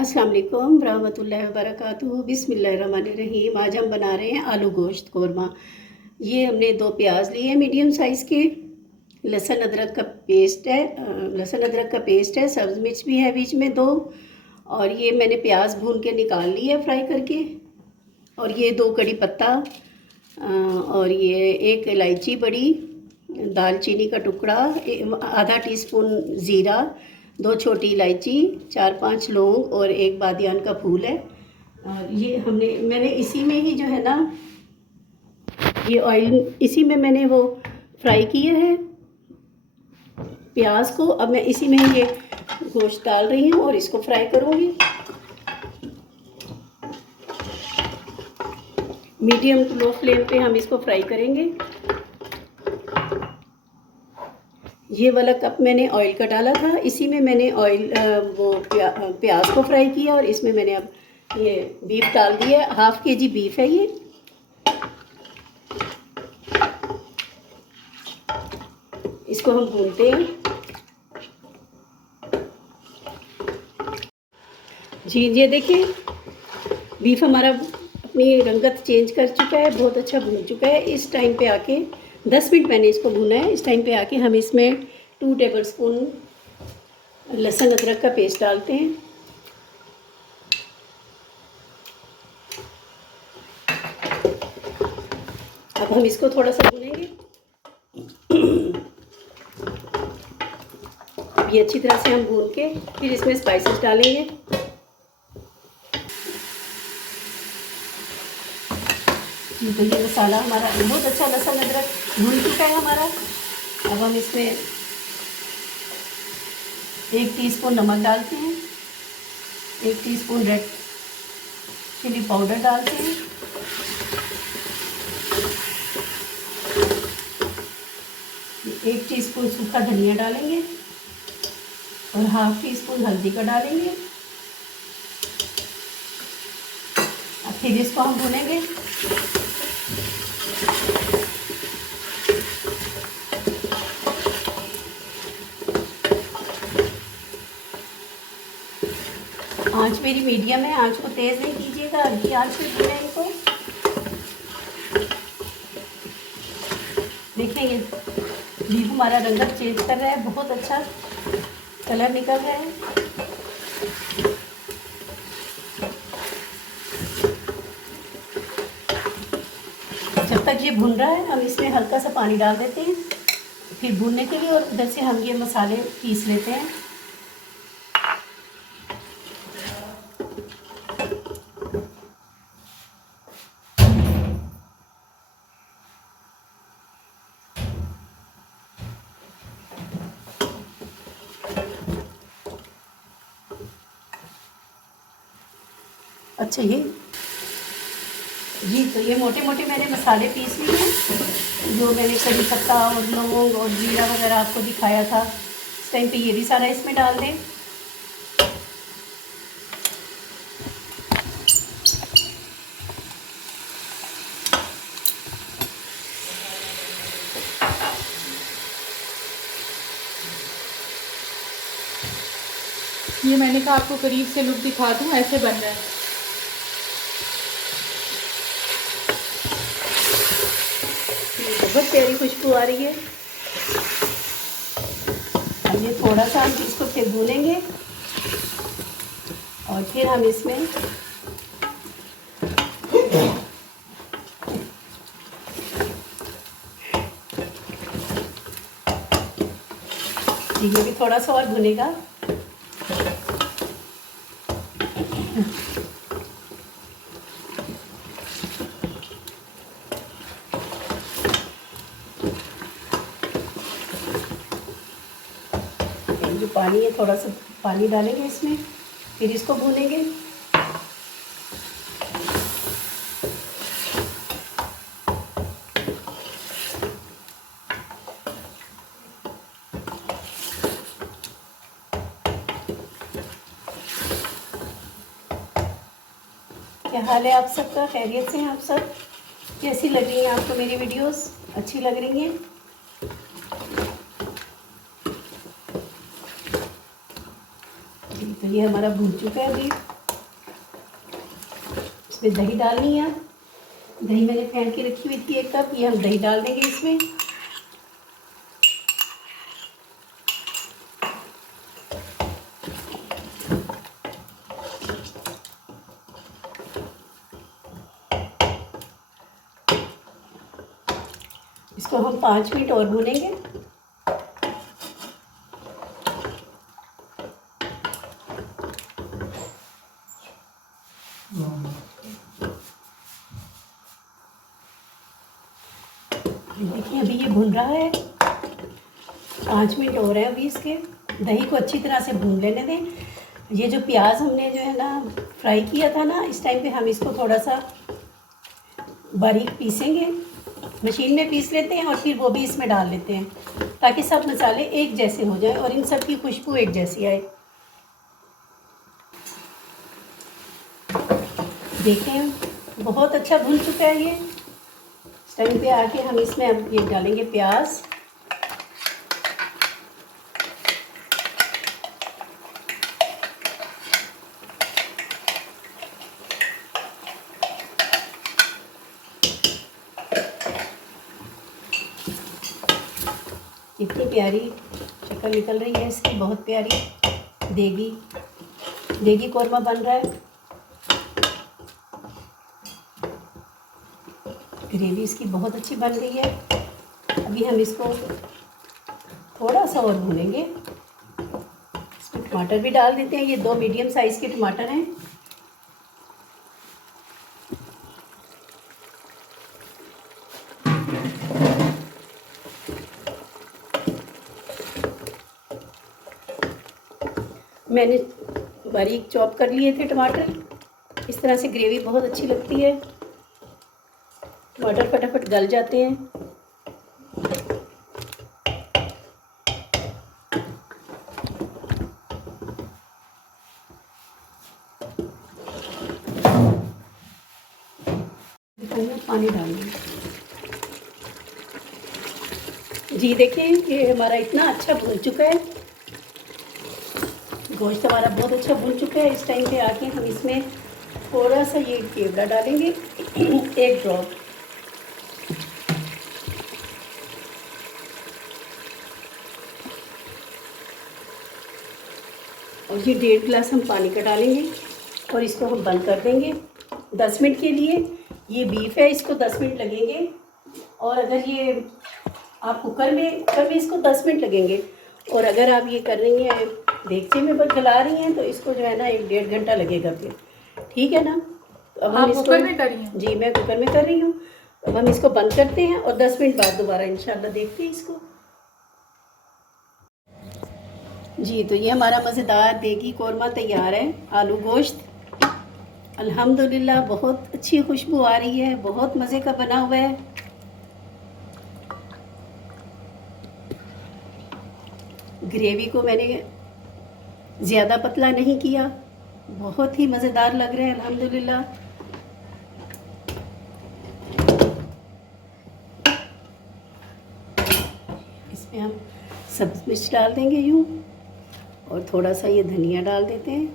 अस्सलाम वालेकुम रहमतुल्लाहि व बरकातुहू। बिस्मिल्लाहिर्रहमानिर्रहीम। आज हम बना रहे हैं आलू गोश्त कौरमा। ये हमने 2 प्याज लिए हैं मीडियम साइज़ के। लहसुन अदरक का पेस्ट है, सब्ज़ मिर्च भी है बीच में 2। और ये मैंने प्याज भून के निकाल लिया है फ्राई करके। और ये 2 कड़ी पत्ता, और ये 1 इलायची बड़ी, दालचीनी का टुकड़ा, आधा टीस्पून ज़ीरा, 2 छोटी इलायची, 4-5 लौंग और 1 बादियान का फूल है। और ये मैंने इसी में ही जो है ना, ये ऑयल इसी में मैंने वो फ्राई किया है प्याज को। अब मैं इसी में ये गोश्त डाल रही हूँ और इसको फ्राई करूँगी। मीडियम टू लो फ्लेम पे हम इसको फ्राई करेंगे। ये वाला कप मैंने ऑयल का डाला था, इसी में मैंने प्याज को फ्राई किया। और इसमें मैंने अब ये बीफ डाल दिया। 1/2 kg बीफ है ये। इसको हम भूनते हैं। जी ये देखिए, बीफ हमारा अपनी रंगत चेंज कर चुका है, बहुत अच्छा भून चुका है। इस टाइम पे आके 10 मिनट मैंने इसको भूना है। इस टाइम पे आके हम इसमें 2 टेबलस्पून लहसुन अदरक का पेस्ट डालते हैं। अब हम इसको थोड़ा सा भूनेंगे। ये अच्छी तरह से हम भून के फिर इसमें स्पाइसेस डालेंगे। तो ये मसाला हमारा बहुत अच्छा लहसुन अदरक भून चुका है हमारा। अब हम इसमें 1 टीस्पून नमक डालते हैं, 1 टीस्पून रेड चिली पाउडर डालते हैं, 1 टीस्पून सूखा धनिया डालेंगे और 1/2 टीस्पून हल्दी का डालेंगे। अब फिर इसको हम भूनेंगे। आंच मेरी मीडियम है, आंच को तेज़ नहीं कीजिएगा, हल्की आंच पे भूनें इनको। देखिए ये बीफ हमारा रंगत चेंज कर रहा है, बहुत अच्छा कलर निकल रहा है। जब तक ये भुन रहा है हम इसमें हल्का सा पानी डाल देते हैं फिर भूनने के लिए। और उधर से हम ये मसाले पीस लेते हैं। अच्छा तो ये मोटे मोटे मैंने मसाले पीस लिए हैं, जो मैंने कड़ी पत्ता और लौंग और जीरा वगैरह आपको दिखाया था। इस टाइम पे ये भी सारा इसमें डाल दें। ये मैंने कहा आपको करीब से लुक दिखा दूं, ऐसे बन रहा है। बहुत प्यारी खुशबू आ रही है। अब ये थोड़ा सा हम इसको फिर भूनेंगे और फिर हम इसमें ये भी थोड़ा सा और भुनेगा। जो पानी है थोड़ा सा पानी डालेंगे इसमें, फिर इसको भूनेंगे। क्या हाल है आप सबका? खैरियत से हैं आप सब? कैसी लग रही हैं आपको मेरी वीडियोस? अच्छी लग रही हैं? तो ये हमारा भून चुका है अभी। इसमें दही डालनी है। दही मैंने फेंट के रखी हुई थी 1 कप, ये हम दही डाल देंगे इसमें। इसको हम 5 मिनट और भूनेंगे। देखिए अभी ये भुन रहा है, 5 मिनट हो रहे हैं अभी इसके। दही को अच्छी तरह से भून लेने दें। ये जो प्याज हमने जो है ना फ्राई किया था ना, इस टाइम पे हम इसको थोड़ा सा बारीक पीसेंगे, मशीन में पीस लेते हैं और फिर वो भी इसमें डाल लेते हैं ताकि सब मसाले एक जैसे हो जाए और इन सब की खुशबू एक जैसी आए। देखें बहुत अच्छा भुन चुका है ये। इस टाइम पे आके हम इसमें अब ये डालेंगे प्याज। इतनी प्यारी शक्ल निकल रही है इसकी, बहुत प्यारी देगी कौरमा बन रहा है। ग्रेवी इसकी बहुत अच्छी बन गई है। अभी हम इसको थोड़ा सा और भूनेंगे। इसमें टमाटर भी डाल देते हैं, ये 2 मीडियम साइज़ के टमाटर हैं। मैंने बारीक चॉप कर लिए थे टमाटर। इस तरह से ग्रेवी बहुत अच्छी लगती है, टमाटर फटाफट गल जाते हैं। पानी डालेंगे। जी देखिए ये हमारा इतना अच्छा भून चुका है, गोश्त हमारा बहुत अच्छा भून चुका है। इस टाइम पे आके हम इसमें थोड़ा सा ये केवड़ा डालेंगे, 1 ड्रॉप। और ये 1.5 गिलास हम पानी का डालेंगे और इसको हम बंद कर देंगे 10 मिनट के लिए। ये बीफ है, इसको 10 मिनट लगेंगे। और अगर ये आप कुकर में इसको 10 मिनट लगेंगे। और अगर आप ये कर रही हैं देगचे में गला रही हैं तो इसको जो है ना 1-1.5 घंटा लगेगा फिर। ठीक है ना? तो अब हम इसको कुकर में कर रही हैं? जी मैं कुकर में कर रही हूँ। अब हम इसको बंद करते हैं और 10 मिनट बाद दोबारा इंशाल्लाह देखते हैं इसको। जी तो ये हमारा मज़ेदार देगी कौरमा तैयार है, आलू गोश्त। अल्हम्दुलिल्लाह बहुत अच्छी खुशबू आ रही है, बहुत मज़े का बना हुआ है। ग्रेवी को मैंने ज़्यादा पतला नहीं किया, बहुत ही मज़ेदार लग रहा है अल्हम्दुलिल्लाह। इसमें हम सब्ज़ मिर्च डाल देंगे यूँ, और थोड़ा सा ये धनिया डाल देते हैं।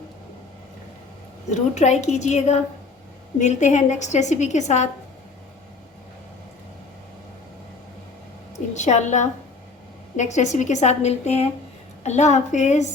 ज़रूर ट्राई कीजिएगा। मिलते हैं नेक्स्ट रेसिपी के साथ इंशाल्लाह। नेक्स्ट रेसिपी के साथ मिलते हैं। अल्लाह हाफिज़।